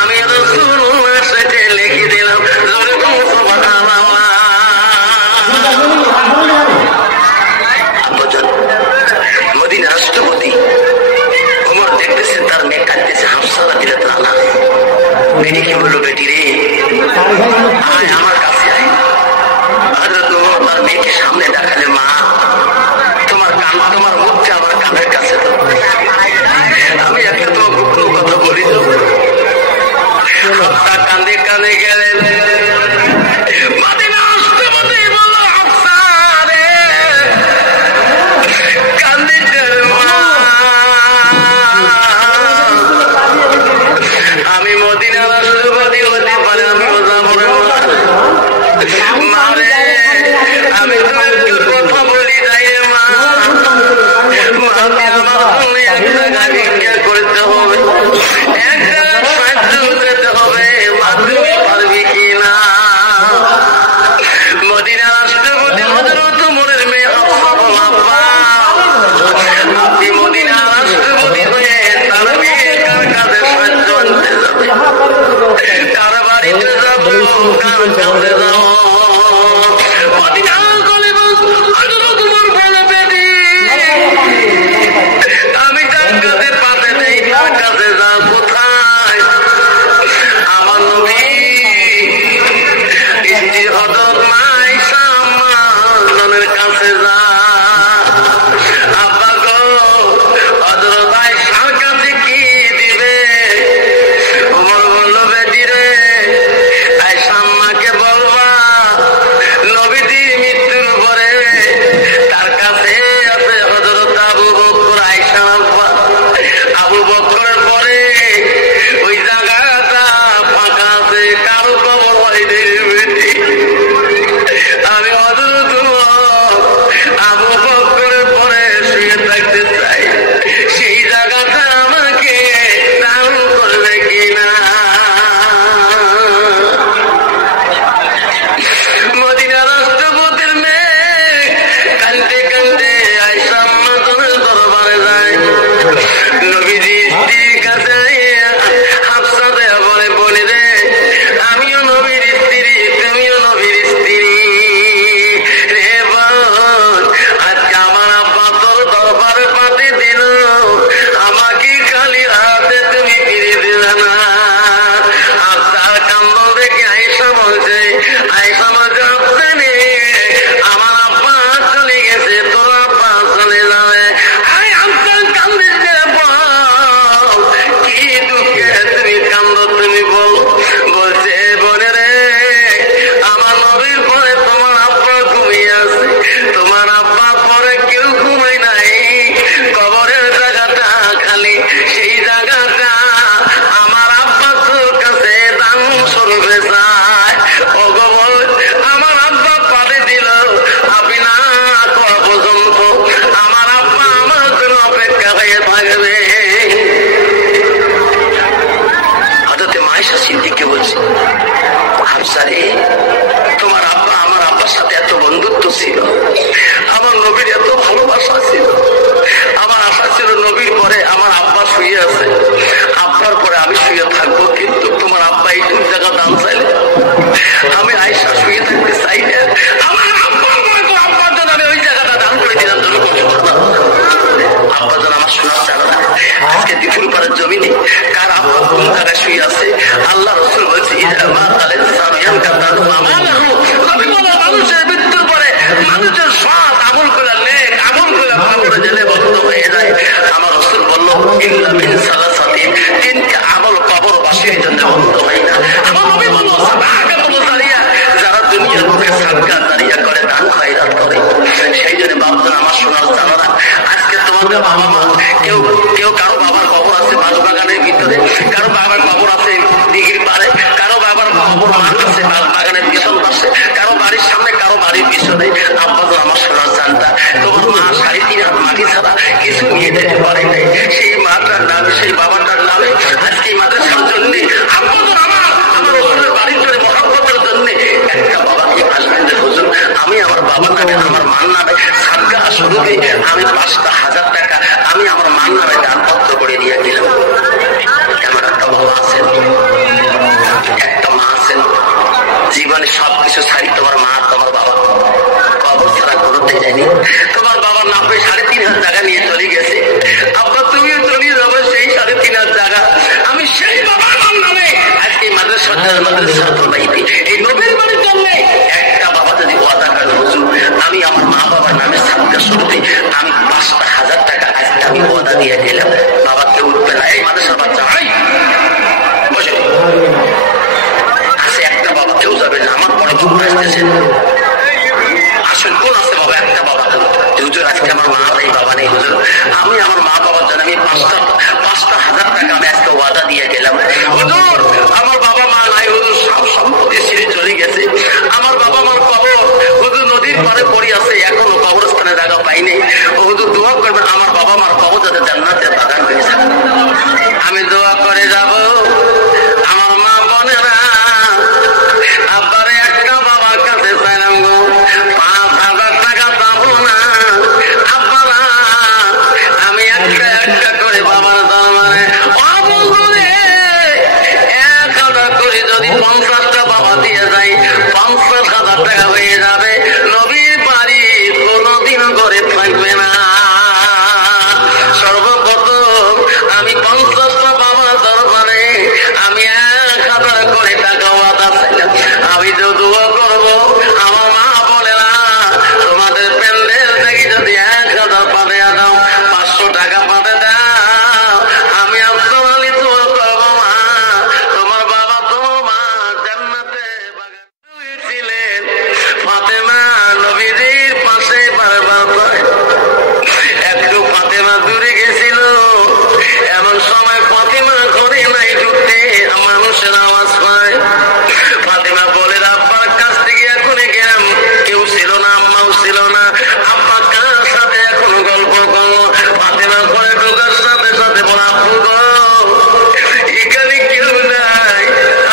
আমি রাসূলুল্লাহ সাথে লিখে দিলাম মদিনা রাষ্ট্রপতি ওমর দেখতেছে তার মেয়ে কাঁদতেছে, হাফসা রাদিয়াল্লাহু তাআলা। বেটি কি বললো, বেটি রে আয় আমার কাছে আয়। হযরত ওমর তার মেয়েকে সামনে দেখালে, মা তোমার মুখটা আমার কানের কাছে দাও, আমি একটা তো গোপন কথা বলি। তো হাফসা কান্দে কান্দে গেলেন। মদিনা রাষ্ট্রপতি বলল, হাফসা রে কান্দিস মা, আমি মদিনা রাষ্ট্রপতি হতে পারে, আমি মারে আমি তো একটু কথা বলি যাই মা, মাকে আমার জন্য এক জায়গায় ভিক্ষা করতে হবে, এক জায়গায় সাহায্য যেতে হবে, মা তুমি পারবি কিনা? মদিনা রাষ্ট্রপতি হযরত ওমরের মেয়ে হাফসা বলল, আব্বা আপনি মদিনা রাষ্ট্রপতি হয়ে তার মেয়ের কাছে সাহায্য আনতে যাবে, কার বাড়িতে যাবো, কার কাছে যাবো? আমি তার কাছে পাতে নেই, তার কাছে যা কোথায়? আমার নবী স্ত্রী হযরত আয়েশা আম্মার কাছে যা। আব্বা গো হযরত আয়েশার কাছে কি দিবে? ওমর বলল, বেটি রে আয়েশা আম্মাকে বলবা নবীজি মৃত্যুর পরে তার কাছে আছে হযরত আবু বকর। আয়েশা আব্বা আবু বকরের পরে ওই জায়গাটা ফাঁকা আছে, কারো কবর হয়নি বেটি। আমি হযরত আবু বকরের পরে শুয়ে থাকতে চাই, সেই জায়গাটা আমাকে দান করবে কিনা? মদিনা রাষ্ট্রপতির মেয়ে কাঁদতে কাঁদতে আয়েশা আম্মার দরবারে যায়। নবীজি স্ত্রীর কাছে হাফসা দেয়া বলে রে আমিও নবীর স্ত্রী, তুমিও নবীর স্ত্রী রে বোন, আজকে আমার আব্বা তোর দরবারে পাঠিয়ে দিল, আমাকে খালি হাতে তুমি ফিরে দিলে না। হাফসার কান্দন দেখে আয়েশা বলছে, হাফসা রে আমার আব্বা চলে গেছে, তোর আব্বা চলে যাবে। হাফসা কান্দিস রে বল, কি দুঃখে তুমি কান্দ, তুমি বল। বলছে, বলে রে আমার নবীর পরে তোমার আব্বা ঘুমিয়ে আছে, তোমার আব্বা পরে কেউ ঘুমায় নাই, কবরের জায়গাটা খালি, সেই জায়গাটা আমার আব্বা তোর কাছে দান স্বরূপে চায়। ও গো বোন, আমার আব্বা পাঠিয়ে দিল, আপনি না করা পর্যন্ত আমার আব্বা আমার জন্য অপেক্ষা হয়ে থাকবে। হযরত আয়েশা সিদ্দিককে বলছে, হাফসা রে তোমার আব্বা আমার আব্বার সাথে এত বন্ধুত্ব ছিল, আমার নবীর এত ভালোবাসা ছিল, আমার আশা ছিল নবীর পরে আমার আব্বা শুয়ে আছে, আব্বার পরে আমি শুয়ে থাকবো, কিন্তু তোমার আব্বা এই জায়গা দান চাইলে আমি আয়েশা শুয়ে থাকতে চাই না, আমার আব্বার জন্য আমি ওই জায়গাটা দান করে দিলাম। আব্বা যেন আমার শোনার জানো না, আজকে দ্বিপুর পাড়ার জমিনে কার আব্বা কোন জায়গায় শুয়ে আছে, আল্লাহ রাসূল বলছে, মানুষের মৃত্যুর পরে মানুষের সৎ আমল করে নেক আমল করে ভালো করে জেলে বন্ধ হয়ে যায়। আমার রাসূল বলল, ইল্লা মিন সালাসাতিন, তিনটা আমল কবরবাসীর জন্য বন্ধ হয় না। আমার নবী বলল, সাদাকাতুল জারিয়া, যারা দুনিয়ার মুখে সাদকা জারিয়া করে, দান খয়রাত করে। সেই জন্য বাবা আমার শোনার জানো না, আজকে তোমাদের বাবা মা কেউ কারো বাবার কবর আছে বাগানের ভিতরে, কারো বাবার কবর আছে দিঘির পাড়ে, কারো বাবার কবর মাঠ আছে বাগানের পিছন পাশে, কারো বাড়ির সামনে, কারো বাড়ির পিছনে। আব্বা তো আমার শোনার জানতা, তোমার মা 3.5 হাত মাটি ছাড়া কিছু নিয়ে যেতে পারে নাই, সেই মাটার নামে, সেই বাবাটার নামে আজকে এই মাদ্রাসার জন্য আব্বা তো আমার ওষুধের বাড়ির জন্য মহাব্বতের জন্য একটা বাবাকে আসবেন যে হুজুর আমি আমার বাবার নামে, আমার মার নামে সাদকা স্বরূপে আমি 5,000 টাকা আমি আমার মার নামে দানপত্র করে দিয়ে গেলাম। আমার একটা বাবা আছেন, কিছু শাড়ি তোমার মা তোমার বাবা কবর ছাড়া কোনোটাই যায়নি। তোমার বাবার নাম 3,500 টাকা নিয়ে চলে গেছে। আব্বা তুমিও চলে যাবো সেই 3,500 টাকা। আমি সেই বাবার নাম নামে আজকে মাদ্রাসা বাড়িতে এই নবীর বাড়ির জন্য একটা বাবা যদি ওয়াদা করে হুজুর আমি আমার মা বাবার নামে সাদকা শুরুতে আমি 5,000 টাকা আজকে আমি ওয়াদা দিয়ে গেলাম, বাবা কেউ উঠবে না। এই মাদ্রাসার বাচ্চা ভাই বসে আছে একটা বাবা কেউ যাবে না। আমার বড় বাবা আসতেছেন, আসল কোন আছে বাবা? একটা বাবা হুজুর আজকে আমার মা নেই বাবা নেই হুজুর আমি আমার মা বাবার জন্য আমি 5,000 টাকা আমি আজকে ওয়াদা দিয়ে গেলাম। হুজুর আমার বাবা মা নাই হুজুর, সব সম্পত্তি ছেড়ে চলে গেছে। আমার বাবা মার কবর হুজুর নদীর পাড়ে পড়ে আছে, এখনো কবরস্থানে জায়গা পাইনি। হুজুর দোয়া করবেন আমার বাবা মার কবর যাতে জান্নাতের বাগান হয়ে যায়। আমি দোয়া করে যাব আমার মা বোনেরা আব্বারে একটা বাবার কাছে চাইলাম গো 5,000 টাকা পাবো না আব্বারা আমি একটা একটা করে বাবার দরবারে অবগুণে 1,000 করে যদি 50টা বাবা দিয়ে যাই 50,000 টাকা হয়ে যাবে। নবীর বাড়ি কোনোদিন করে থাকবে না। সর্বপ্রথম আমি 50টা বাবার দরবারে আমি 1,000 করে টাকা ওয়াদা চাইলাম। আমি তো দোয়া করবো আমার মা বলে না তোমাদের প্যান্ডেল থেকে যদি 1,000 পাঠিয়ে দাও 500 টাকা পাঠিয়ে দাও আমি আব্দুল আলী দোয়া করবো মা তোমার বাবা তোমার মা জান্নাতে বাগান ছিলেন। ফাতেমা নবীজির পাশে বারবার একটু ফাতেমা দূরে গেছিল, এমন সময় ফাতেমা ঘরে নাই ঢুকতে মানুষের আওয়াজ পায়। ফাতেমা বলে আব্বার কাছ থেকে এখনই গেলাম, কেউ ছিল না আম্মাও ছিল না, আব্বা কার সাথে এখন গল্প করলো। ফাতেমা ঘরে ঢোকার সাথে সাথে বলে আব্বু গো এখানে কেউ নাই,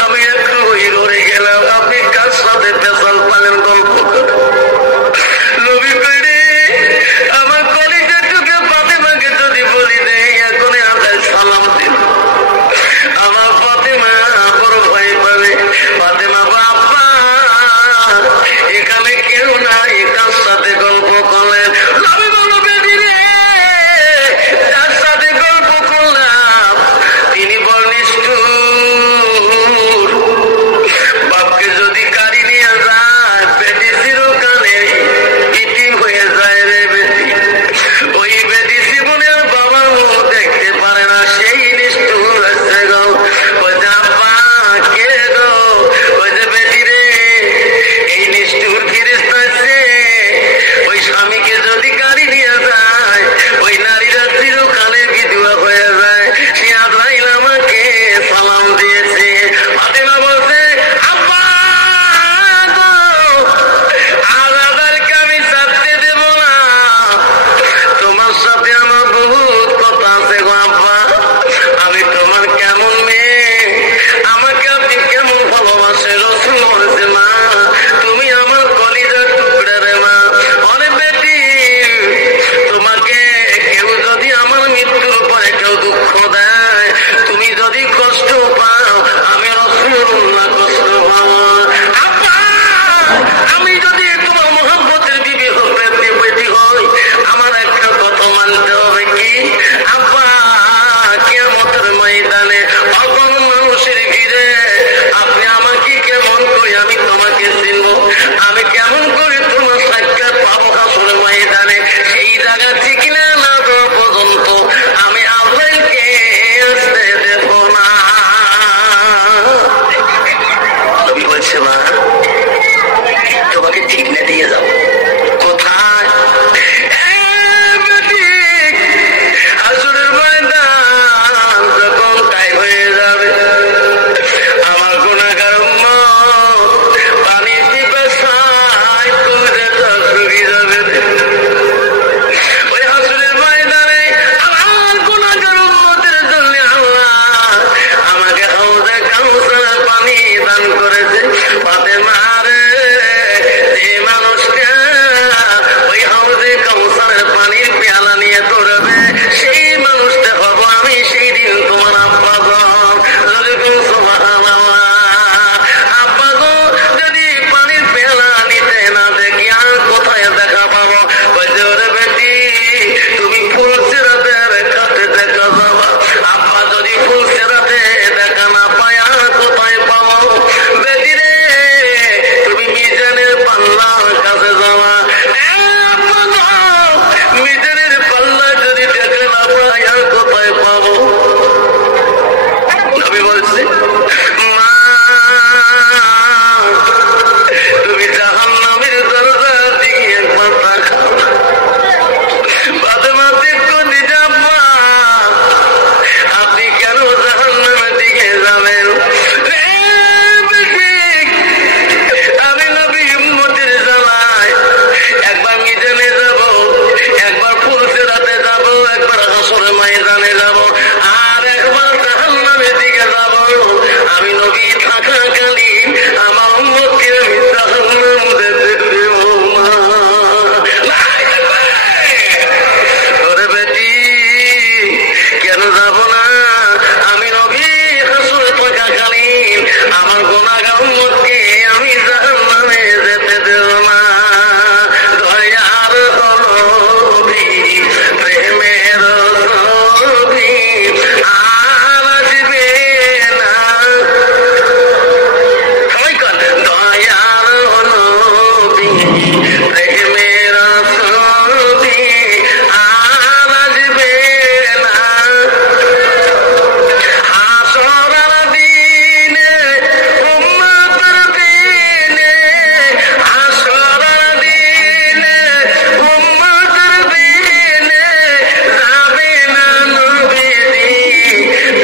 আমি একটু হিরোরে গেলাম, আপনি কার সাথে পেশাল পালেন গল্প করে। নবী কইরে আমার কলিজা টুকে ফাতেমাকে যদি বলি দেয় এখনই আমরা সালাম দিন। আমার ফাতেমা বড় ভয়ে আমার গুনাহগার উম্মতকে আমি জাহান্নামে যেতে দেব না। দয়ার নবী প্রেমের ছবি আর আসবে না। সবাই কর দয়ার নবী প্রেমের ছবি আর আসবে না। হাসরের দিনে উম্মতের দিনে, হাসরের দিনে উম্মতের দিনে যাবে না নবীজি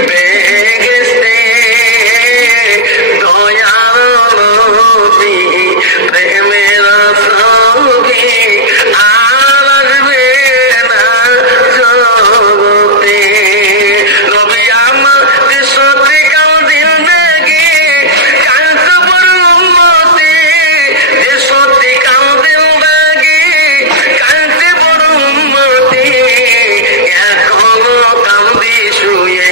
বেহেশতে। দয়ার নবী প্রেমের ছবি আর আসবে না জগতে। নবী আমার যে সত্যিকার জিন্দেগি কালকে বড় উম্মতি, যে সত্যিকার জিন্দেগি কালকে বড় উম্মতি। এখনো কান্দি শুয়ে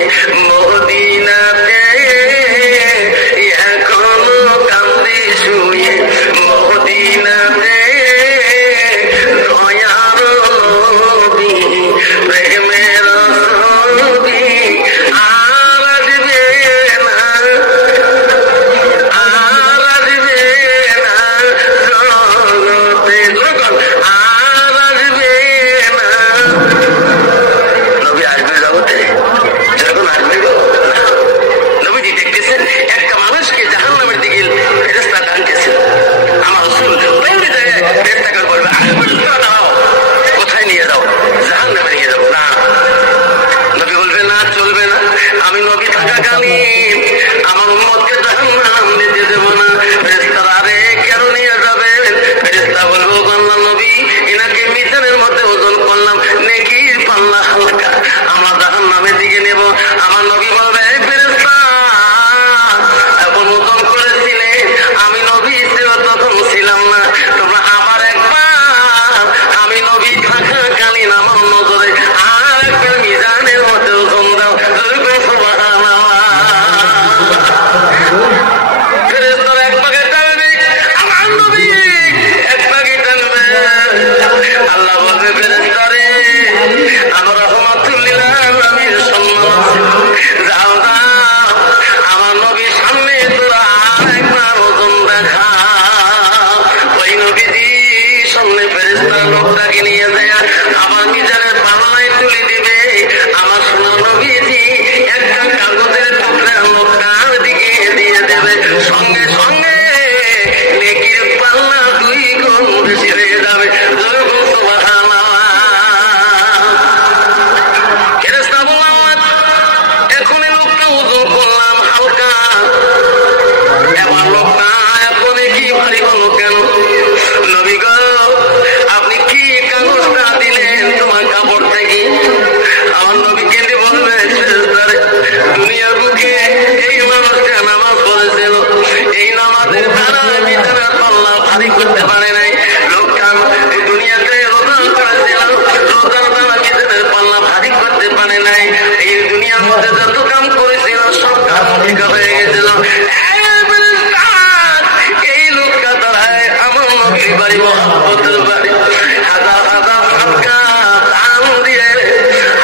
মদিনাতে, এখনো কান্দি শুয়ে মদিনাতে। দয়ার নবী প্রেমের ছবি আর আসবে না, আর আসবে না জগতে। আর আসবে না। নবী আসবে জগতে, যখন আসবে গো। নবীজি দেখতেছেন একটা মানুষকে জাহান্নামের দিকে ফেরেশতা টানতেছেন। আমার রাসূল দৌড়ে যায় ফেরেশতাকে বলবে, দাঁড়াও, কোথায় নিয়ে যাও? জাহান্নামে নিয়ে যাবো না। নবী বলবে না, চলবে না, আমি নবী থাকাকালীন আমার উম্মতকে জাহান্নাম নিতে দেব না। ফেরেশতারা, আরে কেন নিয়ে যাবেন? ফেরেশতা বলবো, আল্লাহ নবী এনাকে মিজানের মধ্যে ওজন করলাম, নেকির পাল্লা হালকা, আমরা জাহান্নামের দিকে নেব। আমার নবী বলবে, এই ফেরেশতা এখন ওজন করেছিলেন, আমি নবী তখন ছিলাম না, তোমরা আবার একবার আমি নবী থাকাকালীন আমার নজরে আর একবার মিজানের মধ্যে ওজন দাও। সুবহানাল্লাহ। ফেরেশতারা এক ভাগে টানবে, আমার নবী এক ভাগে টানবে। আল্লাহ বলবে, ফেরেশতারে আমার রহমাতুল লিল আলামিন সম্মান, যাও যাও আমার নবীর সামনে তোরা আরেকবার ওজন দেখা। ওই নবীজি সামনে ফেরেশতারা লোকটাকে নিয়ে যায় আমার মিজানের পাল্লায় তুলে দিবে। আমার সোনা নবীজি একটা কাগজের টুকরা লোকটার দিকে দিয়ে দেবে, সঙ্গে সঙ্গে নেকির পাল্লা 2 গুণ বেশি হয়ে যাবে। সুবহানাল্লাহ। ফেরেশতা বললাম, এখন এই লোকটা ওজন করলাম হালকা, এবার লোকটা এখন কি ভারী হলো কেন? নবী গো, আপনি কি কাগজটা দিলেন তোমার কাপড় থেকে? আমার নবী কেঁদে বলবে, ফেরেশতারে দুনিয়ার বুকে এই মানুষটা নামাজ পড়েছিল, এই নামাজের দ্বারা মিজানের পাল্লা ভারী করতে পারে নাই। লোকটা দুনিয়াতে রোজা করেছিল, রোজার দ্বারা মিজানের পাল্লা ভারী করতে পারে নাই। এই দুনিয়ার মধ্যে যত কাম করেছিল সব কাম ঠিকা হয়ে গেছিল। এই লোকটা দাঁড়ায় আমার নবীর বাড়ি, মহব্বতের বাড়ি, হাজার হাজার সাদকা দান দিয়ে,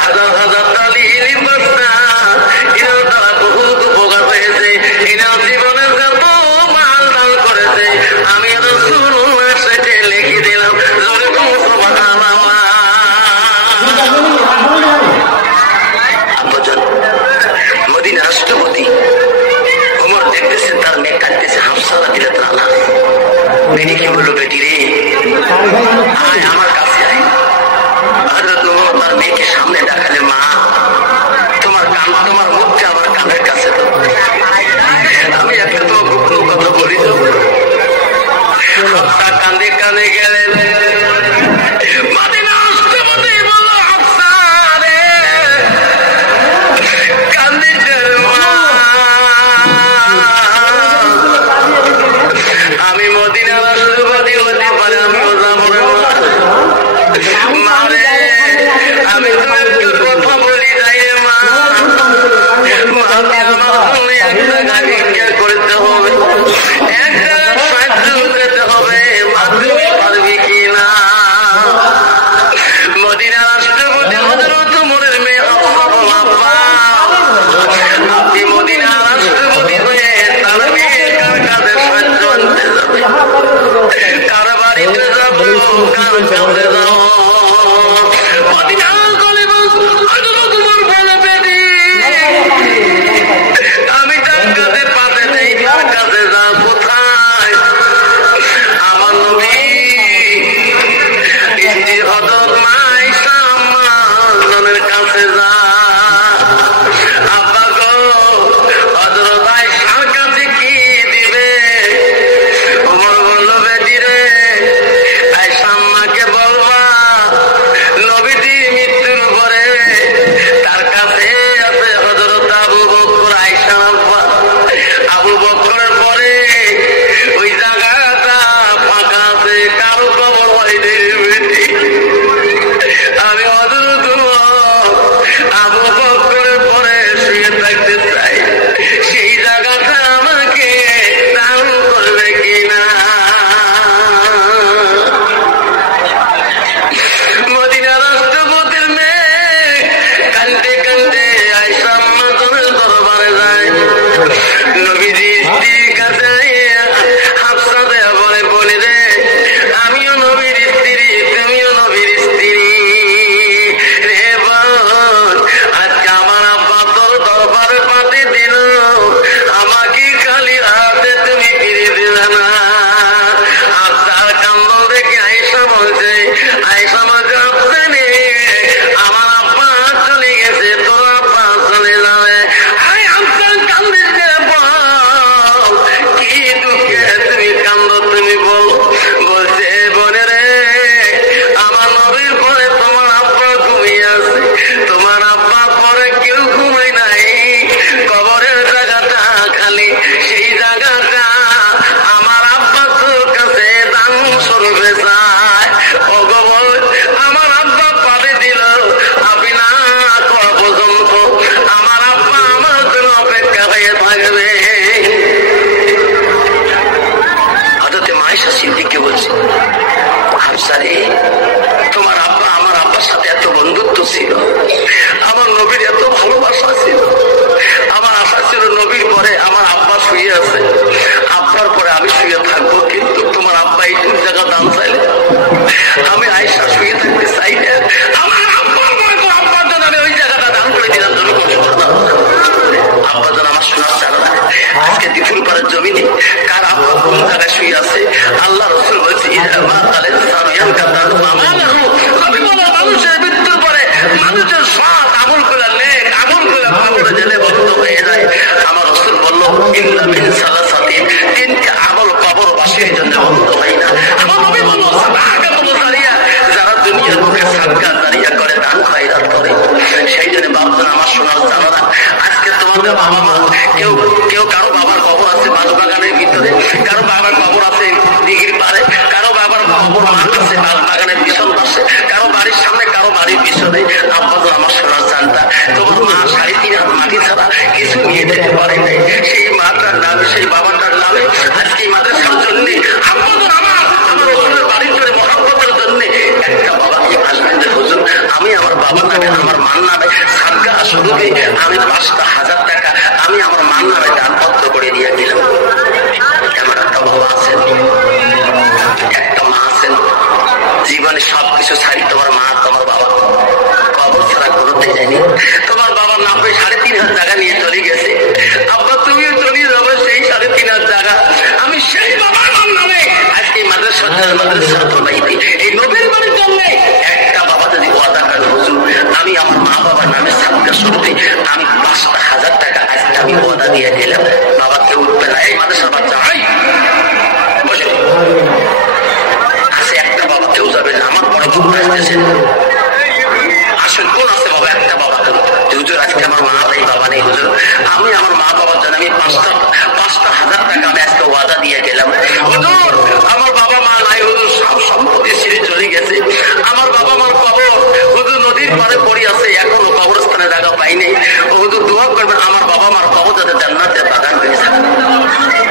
হাজার হাজার তালির বস্তা এনার দ্বারা বহুত উপকার হয়েছে। এনার জীবনের যত মাল দান করেছে আমি রাসূলুল্লাহ সেটা লিখে দিলাম। সুবহানাল্লাহ। মদিনা রাষ্ট্রপতি ওমর দেখতেছে তার মেয়ে কাঁদতেছে, হাফসা রাদিয়াল্লাহু তাআলা। বেটি কি বললো, বেটি রে আয় আমার কাছে আয়। হযরত ওমর তার মেয়েকে সামনে ডাকালে, মা তোমার মুখটা আমার কানের কাছে দাও, আমি একটা তোমার গোপন কথা বলি। হাফসা কাঁদে কাঁদে গেলেন। মদিনা রাষ্ট্রপতি বলল, হাফসা রে কাঁদিস মা, আমি মদিনা রাষ্ট্রপতি নবীজি স্ত্রীর কাছে হাফসা দেয়া বলে, বলে রে আমিও নবীর স্ত্রী, তুমিও নবীর স্ত্রী রে বোন। আজকে আমার আব্বা তোর দরবারে পাঠিয়ে দিল, আমাকে খালি হাতে তুমি ফিরে দিলে না। আফসার কান্দন দেখে আয়েশা বলছে, আয়েশা বলছে আফসা নে, আমার আব্বা চলে গেছে, তোর আব্বা চলে যাবে। আরে আফসার কান্দিস রে বল, কি দুঃখে তুমি কান্দ, তুমি বল। বলছে বলে রে আমার নবীর পরে তোমার আব্বা ঘুমিয়ে আছে, তোমার আব্বা পরে কেউ ঘুমায় নাই, কবরের জায়গাটা খালি, সেই জায়গাটা আমার আব্বা তোর কাছে দান স্বরূপে চায়। ও গোবর আমার আব্বা পাঠিয়ে দিল, আপনি না করা পর্যন্ত আমার আব্বা আমার জন্য অপেক্ষা হয়ে থাকবে। হযরতে আয়েশা সিদ্দিককে বলছে, হাফসা রে তোমার আব্বা আমার আব্বার সাথে এত বন্ধুত্ব ছিল, আমার নবীর এত ভালোবাসা ছিল, আমার আশা ছিল নবীর পরে আমার আব্বা শুয়ে আছে, আব্বার পরে আমি শুয়ে থাকবো, কিন্তু তোমার আব্বা এইটুক জায়গা দান চাইলে আমি আয়েশা শুয়ে থাকতে চাই না, আমার আব্বার পরে তো আব্বার জন্য আমি ওই জায়গাটা দান করে দিলাম। তুমি আব্বা যেন আমার শোনার চাল না। আজকে দ্বিপুর পাড়ার জমিনে কার আব্বা কোন জায়গায় শুয়ে আছে আল্লাহ রাসূল বলছে, মানুষের মৃত্যুর পরে মানুষের সব আমল করে নেক আমল করে কবরে জেলে বন্ধ হয়ে যায়। আমার রাসূল বলল, ইল্লা মিন সালাসাতিন, তিনটি আমল কবরবাসীর জন্য বন্ধ হয় না। আমার নবী বলল, সাদাকাতুল জারিয়া, যারা দুনিয়ার মুখে সাদকা জারিয়া করে, দান খয়রাত করে। সেই জন্য বাপজন আমার শোনার জানো না, আজকে তোমাদের বাবা মা কেউ কেউ কারো বাবার কবর আছে বাগানের ভিতরে, কারো বাবার কবর আছে দিঘির পারে, কারো বাবার কবর আছে বাগানের পিছন পাশে, কারো বাড়ির সামনে, কারো বাড়ির পিছনে। আব্বাজ আমার শোনার জানতা, তোমার মা 3.5 হাত মাটি ছাড়া কিছু নিয়ে যেতে পারে নাই, সেই মাটার নামে, সেই বাবাটার নামে আজকে মাদ্রাসার জন্য আব্বাজ আমার রসুলের বাড়ির জন্য মহাব্বতের জন্য একটা বাবা আসবেন যে হুজুর আমি আমার বাবার নামে, আমার মার নামে সাদকা স্বরূপে আমি 5,000 টাকা আমি আমার মার নামে দানপত্র করে দিয়ে দিলাম। এমন একটা বাবা আছেন, একটা মা আছেন, জীবনে সবকিছু ছাড়ি তোমার মা তোমার বাবা কবর ছাড়া করতে যায়নি। তোমার বাবার নাম 3,500 টাকা নিয়ে চলে গেছে, আব্বা তুমিও চলে যাবে সেই 3,500 টাকা, আমি সেই বাবার নামে আজকে মাদ্রাসা বাড়িতে এই নবীর বাড়ির জন্য একটা বাবা যদি ওয়াদা করে, হুজুর আমি আমার মা বাবার নামে সাদকা স্বরূপে আমি 5,000 টাকা আজকে আমি ওয়াদা দিয়ে দিলাম, বাবা কেউ উঠবে না। এই মাদ্রাসার বাচ্চা বসে আছে, একটা বাবা কেউ যাবে না, আমার বড় বাবা আসতেছে, আসুন কোন আছে বাবা, একটা বাবা তো হুজুর আজকে আমার মা নেই বাবা নেই, হুজুর আমি আমার মা বাবার জন্য আমি 5,000 টাকা আমি আজকে ওয়াদা দিয়ে গেলাম, হুজুর